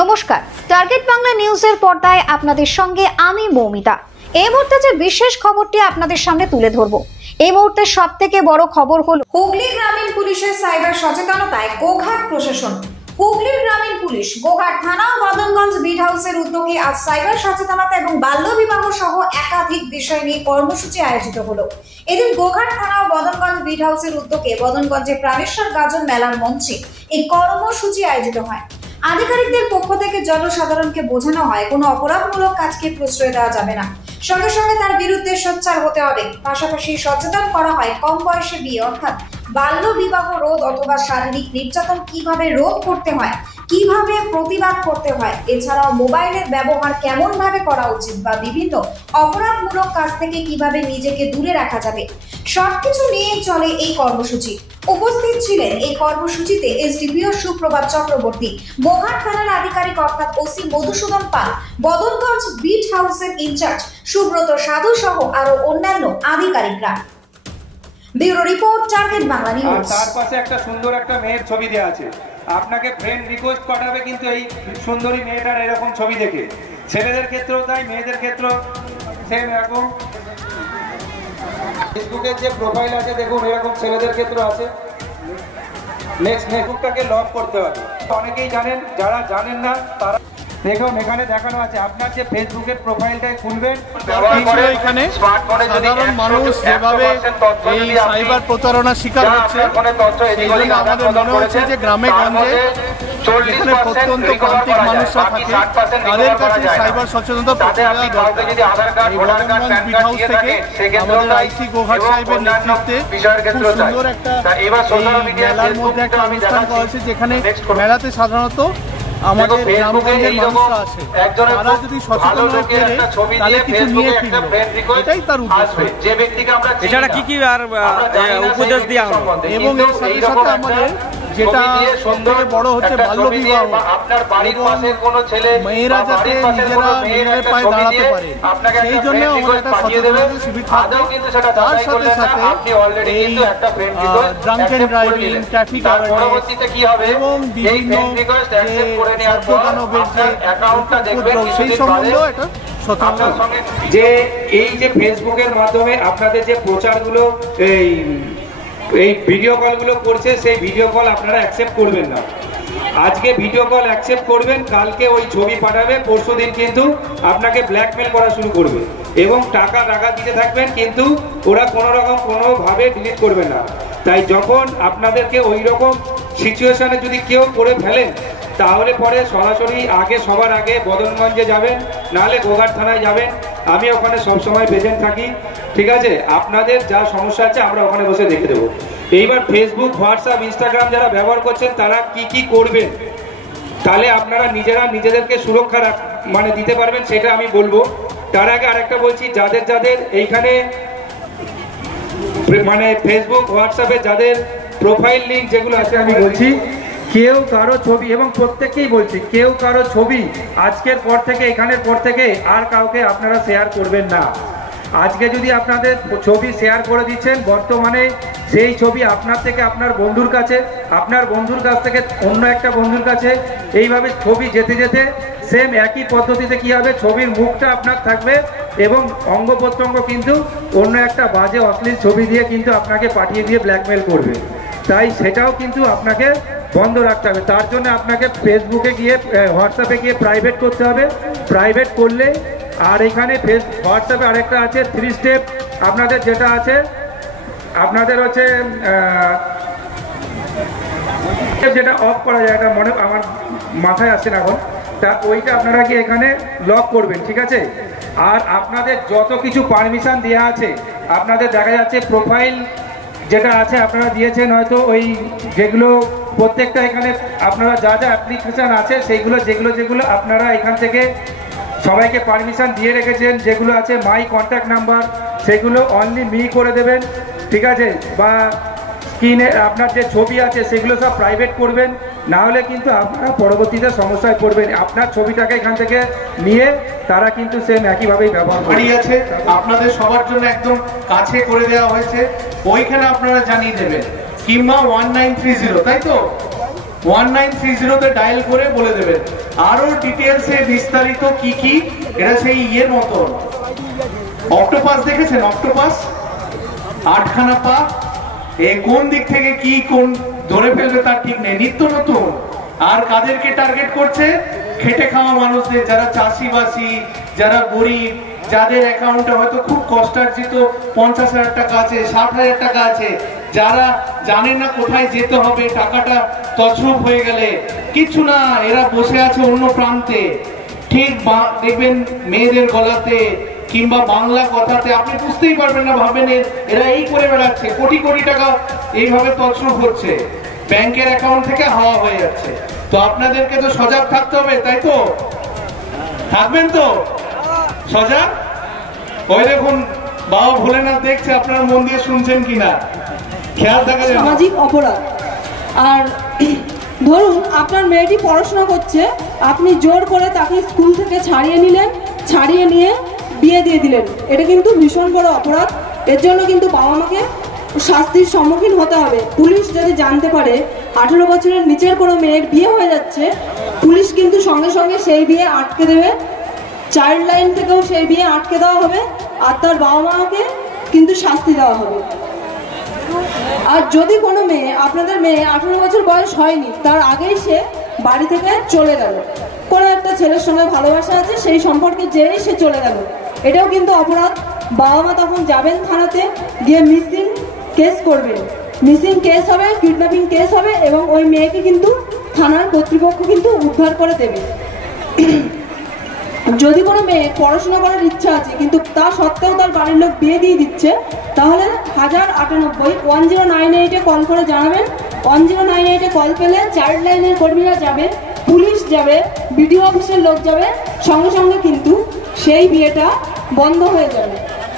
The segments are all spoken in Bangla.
নমস্কার, টার্গেট বাংলা নিউজের পর্দায় আপনাদের সঙ্গে আমি মৌমিতা। এই মুহূর্তে যে বিশেষ খবরটি আপনাদের সামনে তুলে ধরব, এই মুহূর্তে সবথেকে বড় খবর হলো হুগলি গ্রামীণ পুলিশের সাইবার সচেতনতায় গোঘাট প্রশাসন। হুগলির গ্রামীণ পুলিশ গোঘাট থানা ও মদনগঞ্জ বিট হাউসের উদ্যোগে আজ সাইবার সচেতনতা এবং বাল্য বিবাহ সহ একাধিক বিষয় নিয়ে কর্মসূচি আয়োজিত হলো। এদিন গোঘাট থানা ও মদনগঞ্জ বিট হাউসের উদ্যোগে মদনগঞ্জে প্রাণেশ্বর গাজন মেলার মঞ্চে এই কর্মসূচি আয়োজিত হয়। আধিকারিকদের পক্ষ থেকে জনসাধারণকে বোঝানো হয় কোনো অপরাধমূলক কাজকে প্রশ্রয় দেওয়া যাবে না, সঙ্গে সঙ্গে তার বিরুদ্ধে সোচ্চার হতে হবে। পাশাপাশি সচেতন করা হয় কম বয়সে বিয়ে অর্থাৎ বাল্য বিবাহ রোধ অথবা শারীরিক নির্যাতন কিভাবে রোধ করতে হয়, কিভাবে প্রতিবাদ করতে হয়, এছাড়াও মোবাইলের ব্যবহার কেমন ভাবে করা উচিত বা বিভিন্ন অপরাধমূলক কাজ থেকে কিভাবে নিজেকে দূরে রাখা যাবে, সবকিছু নিয়ে চলে এই কর্মসূচি। উপস্থিত ছিলেন এই কর্মসূচিতে এসডিপিও সুপ্রভাত চক্রবর্তী, গোঘাট থানার আধিকারিক অর্থাৎ ওসি মধুসূদন পাল, মদনগঞ্জ বিট হাউসের ইনচার্জ সুব্রত সাধু সহ আরো অন্যান্য আধিকারিকরা। Bureau report, target Bangla news. তার পাশে একটা সুন্দর একটা মেয়ের ছবি দেওয়া আছে, আপনাকে ফ্রেন্ড রিকোয়েস্ট পাঠাবে কিন্তু এই সুন্দরী মেয়েটার এরকম ছবি দেখে। ছেলেদের ক্ষেত্রেও তাই, মেয়েদের ক্ষেত্রেও সেম এরকম। ফেসবুকের যে প্রোফাইল আছে দেখুন এরকম ছেলেদের ক্ষেত্রেও আছে। নেক্সট ফেসবুকটাকে লক করতে হবে। অনেকেই জানেন, যারা জানেন না তারা দেখুন এখানে দেখানো আছে আপনার যে ফেসবুকের প্রোফাইলটাই খুলবেন। এখানে সাধারণ মানুষ যেভাবে এই সাইবার প্রতারণার শিকার হচ্ছে, সেই জন্য আমাদের মনে হচ্ছে যে গ্রামে গঞ্জে যেখানে প্রত্যন্ত প্রান্তিক মানুষরা থাকে তাদের কাছে সাইবার সচেতনতা পৌঁছে দেওয়া দরকার। এই মদনগঞ্জ বিট হাউস থেকে আমাদের আইসি গোঘাট সাহেবের নেতৃত্বে খুব সুন্দর একটা মেলার মধ্যে একটা অনুষ্ঠান করা হয়েছে, যেখানে মেলাতে সাধারণত আমাদের গ্রামগঞ্জের মানুষরা আছে, তারা যদি সচেতন হয়ে ফেরে তাহলে কিছু নিয়ে ফিরবে, এটাই তার উদ্দেশ্য। এছাড়া কি কি আর উপদেশ দেওয়া হবে এবং এর সাথে সাথে আমাদের যেটা সবথেকে বড় হচ্ছে বাল্য বিবাহ, মেয়েরা যাতে নিজের পায়ে দাঁড়াতে পারে সেই জন্য আমাদের একটা সচেতনতা শিবির থাকবে। তার সাথে সাথে এই ড্রাঙ্কেন ড্রাইভিং, ট্রাফিক অ্যাওয়ারনেস এবং বিভিন্ন সেই সম্বন্ধেও একটা সচেতনতা। যে এই যে ফেসবুকের মাধ্যমে আপনাদের যে প্রচারগুলো এই ভিডিও কলগুলো করছে, সেই ভিডিও কল আপনারা অ্যাকসেপ্ট করবেন না। আজকে ভিডিও কল অ্যাকসেপ্ট করবেন, কালকে ওই ছবি পাঠাবে, পরশু দিন কিন্তু আপনাকে ব্ল্যাকমেল করা শুরু করবে এবং টাকা দিতে থাকবেন, কিন্তু ওরা কোনোভাবে ডিলিট করবে না। তাই যখন আপনাদেরকে ওই রকম সিচুয়েশনে যদি কেউ করে ফেলেন তাহলে পরে সরাসরি সবার আগে মদনগঞ্জে যাবেন, নাহলে গোঘাট থানায় যাবেন। আমি ওখানে সবসময় প্রেজেন্ট থাকি, ঠিক আছে? আপনাদের যা সমস্যা আছে আমরা ওখানে বসে দেখে দেবো। এইবার ফেসবুক, হোয়াটসঅ্যাপ, ইনস্টাগ্রাম যারা ব্যবহার করছেন তারা কি করবেন, তাহলে আপনারা নিজেদেরকে সুরক্ষা দিতে পারবেন, সেটা আমি বলবো। তার আগে আরেকটা বলছি, যাদের এইখানে ফেসবুক, হোয়াটসঅ্যাপে যাদের প্রোফাইল লিঙ্ক যেগুলো আছে, আমি বলছি কেউ কারো ছবি, এবং প্রত্যেককেই বলছি কেউ কারো ছবি আজকের পর থেকে, এখানের পর থেকে আর কাউকে আপনারা শেয়ার করবেন না। আজকে যদি আপনাদের ছবি শেয়ার করে দিচ্ছেন, বর্তমানে সেই ছবি আপনার থেকে আপনার বন্ধুর কাছে, আপনার বন্ধুর কাছ থেকে অন্য একটা বন্ধুর কাছে, এইভাবে ছবি যেতে সেম একই পদ্ধতিতে কি হবে, ছবির মুখটা আপনার থাকবে এবং অঙ্গ প্রত্যঙ্গ কিন্তু অন্য একটা বাজে অশ্লীল ছবি দিয়ে কিন্তু আপনাকে পাঠিয়ে দিয়ে ব্ল্যাকমেল করবে। তাই সেটাও কিন্তু আপনাকে বন্ধ রাখতে হবে। তার জন্য আপনাকে ফেসবুকে গিয়ে, হোয়াটসঅ্যাপে গিয়ে প্রাইভেট করতে হবে। প্রাইভেট করলে, আর এখানে হোয়াটসঅ্যাপে আরেকটা আছে 3 স্টেপ, আপনাদের যেটা আছে আপনাদের হচ্ছে যেটা অফ করা যায়, এটা আমার মাথায় আসছে না এখন, তা ওইটা আপনারা কি এখানে লক করবেন, ঠিক আছে? আর আপনাদের যত কিছু পারমিশন দেওয়া আছে, আপনাদের দেখা যাচ্ছে প্রোফাইল যেটা আছে আপনারা দিয়েছেন হয়তো, ওই যেগুলো প্রত্যেকটা এখানে আপনারা যা অ্যাপ্লিকেশান আছে সেইগুলো যেগুলো আপনারা এখান থেকে সবাইকে পারমিশন দিয়ে রেখেছেন, যেগুলো আছে মাই কন্ট্যাক্ট নাম্বার, সেগুলো অনলি মি করে দেবেন, ঠিক আছে? বা স্ক্রিনে আপনার যে ছবি আছে সেগুলো সব প্রাইভেট করবেন, না হলে কিন্তু আপনারা পরবর্তীতে সমস্যায় পড়বেন। আপনার ছবিটাকে এখান থেকে নিয়ে তারা কিন্তু সেম একইভাবেই ব্যবহার আছে, আপনাদের সবার জন্য একদম কাছে করে দেওয়া হয়েছে, ওইখানে আপনারা জানিয়ে দেবেন কিংবা 1930, তাই তো 1930-তে ডায়াল করে বলে দেবেন। আরো ডিটেলসে বিস্তারিত কি এটা সেই ইয়ের মতন, অক্টোপাস দেখেছেন? অক্টোপাস 8খানা পা, কোন দিক থেকে কি কোন ধরে ফেলবে তার ঠিক নেই, নিত্য নতুন। আর কাদেরকে টার্গেট করছে? খেটে খাওয়া মানুষদের, যারা চাষিবাসী, যারা গরিব, যাদের অ্যাকাউন্টে হয়তো খুব কষ্টার্জিত 50,000 টাকা আছে, 60,000 টাকা আছে, যারা জানে না কোথায় যেতে হবে, টাকাটা তছরূপ হয়ে গেলে কিছু না, এরা বসে আছে অন্য প্রান্তে। ঠিক দেখবেন মেয়েদের গলাতে কিংবা বাংলা কথাতে আপনি বুঝতেই পারবেন না, ভাবেন এরা এই করে বেড়াচ্ছে, কোটি কোটি টাকা এইভাবে তছরূপ হচ্ছে, ব্যাংকের অ্যাকাউন্ট থেকে হাওয়া হয়ে যাচ্ছে। তো আপনাদেরকে তো সজাগ থাকতে হবে, তাই তো? থাকবেন তো সজাগ? ওই দেখুন বাবা ভোলেনাথ দেখছে, আপনারা মন দিয়ে শুনছেন কিনা, খেয়াল থাকা যাবে। সামাজিক অপরাধ। আর ধরুন আপনার মেয়েটি পড়াশোনা করছে, আপনি জোর করে তাকে স্কুল থেকে ছাড়িয়ে নিলেন, ছাড়িয়ে নিয়ে বিয়ে দিয়ে দিলেন, এটা কিন্তু ভীষণ বড় অপরাধ। এর জন্য কিন্তু বাবা মাকে শাস্তির সম্মুখীন হতে হবে। পুলিশ যদি জানতে পারে 18 বছরের নিচের কোনো মেয়ের বিয়ে হয়ে যাচ্ছে, পুলিশ কিন্তু সঙ্গে সঙ্গে সেই বিয়ে আটকে দেবে, চাইল্ড লাইন থেকেও সেই বিয়ে আটকে দেওয়া হবে, আর তার বাবা মাকে কিন্তু শাস্তি দেওয়া হবে। আর যদি কোনো মেয়ে, আপনাদের মেয়ে 18 বছর বয়স হয়নি, তার আগেই সে বাড়ি থেকে চলে গেল, কোনো একটা ছেলের সঙ্গে ভালোবাসা আছে, সেই সম্পর্কে জেনেই সে চলে গেল, এটাও কিন্তু অপরাধ। বাবা মা তখন যাবেন থানাতে, গিয়ে মিসিং কেস করবেন, মিসিং কেস হবে, কিডন্যাপিং কেস হবে, এবং ওই মেয়েকে কিন্তু থানার কর্তৃপক্ষ কিন্তু উদ্ধার করে দেবে। যদি কোনো মেয়ে পড়াশোনা করার ইচ্ছা আছে কিন্তু তা সত্ত্বেও তার বাড়ির লোক বিয়ে দিয়ে দিচ্ছে, তাহলে 1098 1098-এ কল করে জানাবেন। 1098-এ কল পেলে চাইল্ড লাইনের কর্মীরা যাবে, পুলিশ যাবে, বিডিও অফিসের লোক যাবে, সঙ্গে সঙ্গে কিন্তু সেই বিয়েটা বন্ধ হয়ে যাবে।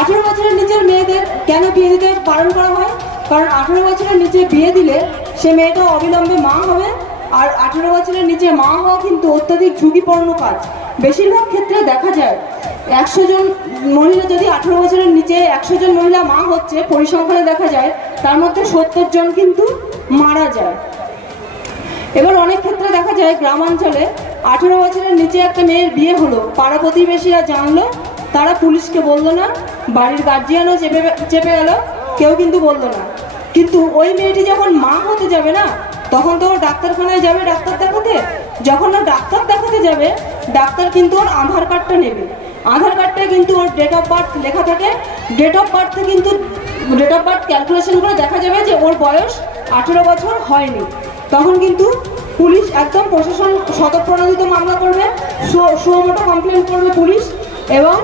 18 বছরের নিচের মেয়েদের কেন বিয়ে দিতে বারণ করা হয়? কারণ 18 বছরের নিচে বিয়ে দিলে সে মেয়েটা অবিলম্বে মা হবে, আর 18 বছরের নিচে মা হওয়া কিন্তু অত্যাধিক ঝুঁকিপূর্ণ কাজ। বেশিরভাগ ক্ষেত্রে দেখা যায় 100 জন মহিলা, যদি 18 বছরের নিচে 100 জন মহিলা মা হচ্ছে, পরিসংখ্যানে দেখা যায় তার মধ্যে 70 জন কিন্তু মারা যায়। এবার অনেক ক্ষেত্রে দেখা যায় গ্রামাঞ্চলে 18 বছরের নিচে একটা মেয়ের বিয়ে হলো, পাড়া প্রতিবেশীরা জানলো, তারা পুলিশকে বললো না, বাড়ির গার্জিয়ানও চেপে গেল, কেউ কিন্তু বললো না। কিন্তু ওই মেয়েটি যখন মা হতে যাবে না, তখন তো ও ডাক্তারখানায় যাবে ডাক্তার দেখাতে। যখন ও ডাক্তার দেখাতে যাবে, ডাক্তার কিন্তু ওর আধার কার্ডটা নেবে, আধার কার্ডটায় কিন্তু ওর ডেট অফ বার্থ লেখা থাকে, ডেট অফ বার্থে কিন্তু ডেট অফ বার্থ ক্যালকুলেশন করে দেখা যাবে যে ওর বয়স 18 বছর হয়নি। তখন কিন্তু পুলিশ একদম, প্রশাসন স্বতঃপ্রণোদিত মামলা করবে, সুমোটো কমপ্লেন করবে পুলিশ, এবং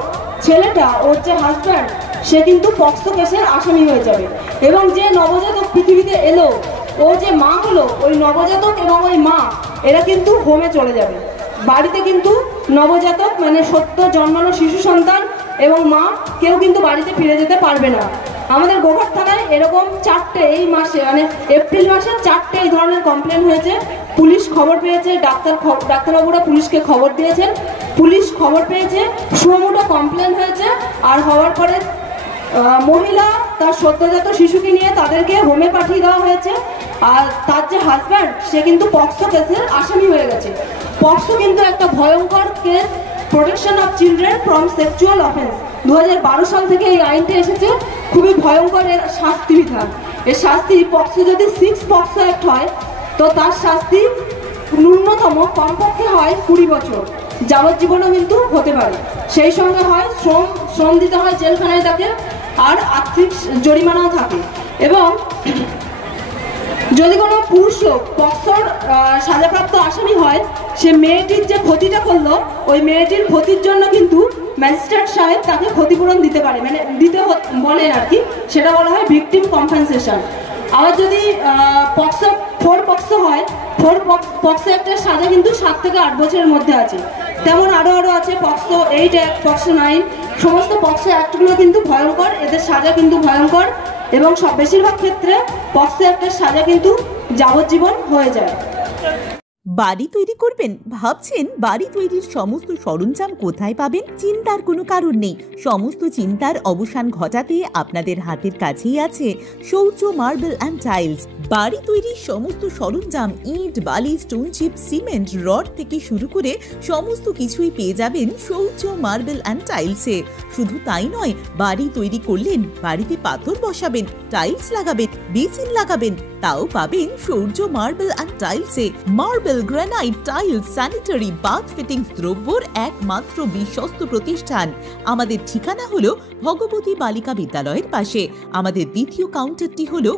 ছেলেটা, ওর যে হাজব্যান্ড, সে কিন্তু পক্সো কেসের আসামি হয়ে যাবে। এবং যে নবজাতক পৃথিবীতে এলো, ও যে মা হলো, ওই নবজাতক এবং ওই মা এরা কিন্তু হোমে চলে যাবে। বাড়িতে কিন্তু নবজাতক মানে সদ্য জন্মানো শিশু সন্তান এবং মা কেউ কিন্তু বাড়িতে ফিরে যেতে পারবে না। আমাদের গোঘাট থানায় এরকম 4টে এই মাসে, মানে এপ্রিল মাসে 4টে এই ধরনের কমপ্লেন হয়েছে। পুলিশ খবর পেয়েছে, ডাক্তারবাবুরা পুলিশকে খবর দিয়েছেন, পুলিশ খবর পেয়েছে, সুমোটো কমপ্লেন হয়েছে, আর হওয়ার পরে মহিলা তার সদ্যজাত শিশুকে নিয়ে তাদেরকে হোমে পাঠিয়ে দেওয়া হয়েছে। আর তার যে হাজব্যান্ড, সে কিন্তু পক্সো কেসের আসামি হয়ে গেছে। পক্সো কিন্তু একটা ভয়ঙ্কর case, protection of children from sexual offence. 2012 সাল থেকে এই আইনটি এসেছে, খুবই ভয়ঙ্কর এর শাস্তি বিধান। এর শাস্তি, পক্সো যদি 6 পক্সো অ্যাক্ট হয়, তো তার শাস্তি ন্যূনতম কমপক্ষে হয় 20 বছর, যাবজ্জীবনও কিন্তু হতে পারে। সেই সঙ্গে হয় শ্রম দিতে হয় জেলখানায় তাকে, আর আর্থিক জরিমানাও থাকে। এবং যদি কোনো পুরুষ লোক পক্সোর সাজাপ্রাপ্ত আসামি হয়, সে মেয়েটির যে ক্ষতিটা করলো, ওই মেয়েটির ক্ষতির জন্য কিন্তু ম্যাজিস্ট্রেট সাহেব তাকে ক্ষতিপূরণ দিতে পারে, মানে দিতে বলেন আর কি, সেটা বলা হয় ভিকটিম কম্পেনসেশন। আবার যদি পক্সো 4 পক্সো হয়, 4 পক্সো একটা সাজা কিন্তু 7 থেকে 8 বছরের মধ্যে আছে। তেমন আরও আছে পক্সো 8 অ্যাক্ট, পক্সো 9, সমস্ত পক্সো অ্যাক্টগুলো কিন্তু ভয়ঙ্কর, এদের সাজা কিন্তু ভয়ঙ্কর, এবং বেশিরভাগ ক্ষেত্রে পক্সো অ্যাক্টের সাজা কিন্তু যাবজ্জীবন হয়ে যায়। বাড়ি তৈরি করবেন? ভাবছেন বাড়ি তৈরির সমস্ত সরঞ্জাম কোথায় পাবেন? চিন্তার কোনো কারণ নেই। সমস্ত চিন্তার অবসান ঘটাতে আপনাদের হাতের কাছেই আছে শৌর্য মার্বেল অ্যান্ড টাইলস। বাড়ি তৈরির সমস্ত সরঞ্জাম, ইট, বালি, স্টোন চিপ, সিমেন্ট, রড থেকে শুরু করে সমস্ত কিছুই পেয়ে যাবেন শৌর্য মার্বেল অ্যান্ড টাইলসে। শুধু তাই নয়, বাড়ি তৈরি করলেন, বাড়িতে পাথর বসাবেন, টাইলস লাগাবেন, বেসিন লাগাবেন, তাও পাবেন শৌর্য মার্বেল অ্যান্ড টাইলসে। Marble, granite, tiles, sanitary, bath fittings দ্রব্যর একমাত্র বিশ্বস্ত প্রতিষ্ঠান। আমাদের ঠিকানা হলো ভগবতী বালিকা বিদ্যালয়ের পাশে। আমাদের দ্বিতীয় কাউন্টারটি হলো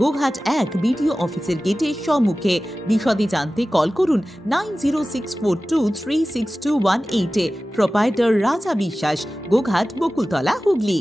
গোঘাট 1 বিডিও অফিসের গেটের সম্মুখে। বিশদে জানতে কল করুন 9064236218 প্রোপাইটার রাজা বিশ্বাস, গোঘাট, বকুলতলা, হুগলি।